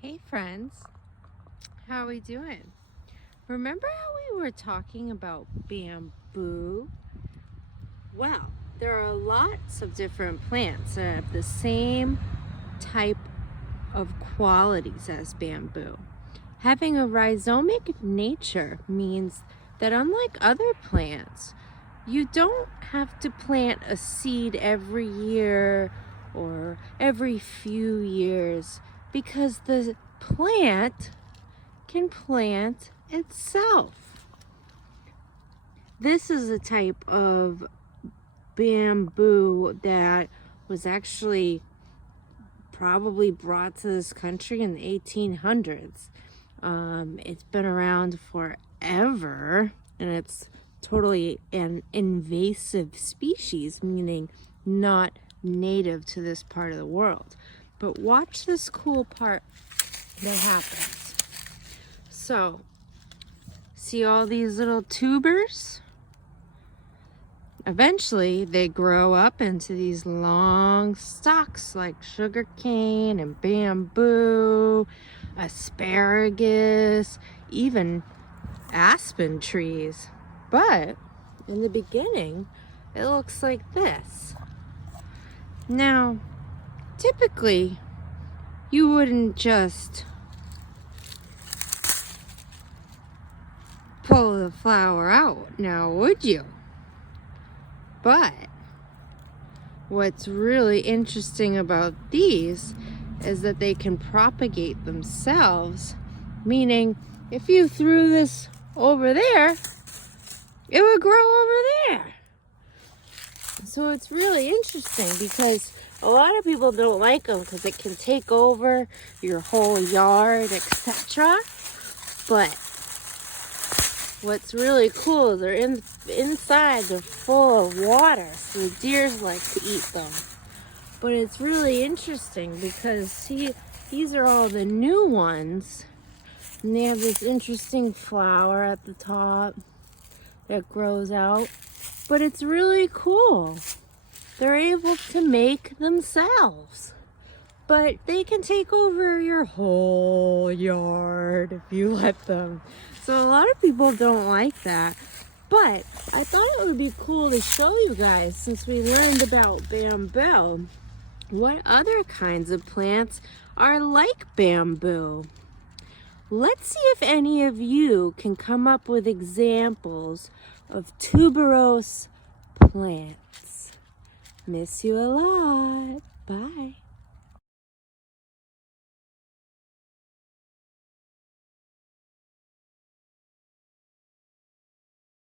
Hey friends, how are we doing? Remember how we were talking about bamboo? Well, there are lots of different plants that have the same type of qualities as bamboo. Having a rhizomic nature means that unlike other plants, you don't have to plant a seed every year or every few years because the plant can plant itself. This is a type of bamboo that was actually probably brought to this country in the 1800s. It's been around forever, and it's totally an invasive species, meaning not native to this part of the world. But watch this cool part that happens. So, see all these little tubers? Eventually, they grow up into these long stalks like sugar cane and bamboo, asparagus, even aspen trees. But in the beginning, it looks like this. Now, typically, you wouldn't just pull the flower out, now would you? But what's really interesting about these is that they can propagate themselves, meaning if you threw this over there, it would grow over there. So it's really interesting because a lot of people don't like them because it can take over your whole yard, etc. But what's really cool is they're inside, they're full of water, so the deers like to eat them. But it's really interesting because see, these are all the new ones, and they have this interesting flower at the top that grows out. But it's really cool. They're able to make themselves. But they can take over your whole yard if you let them. So a lot of people don't like that. But I thought it would be cool to show you guys, since we learned about bamboo, what other kinds of plants are like bamboo. Let's see if any of you can come up with examples of tuberose plants. Miss you a lot. Bye.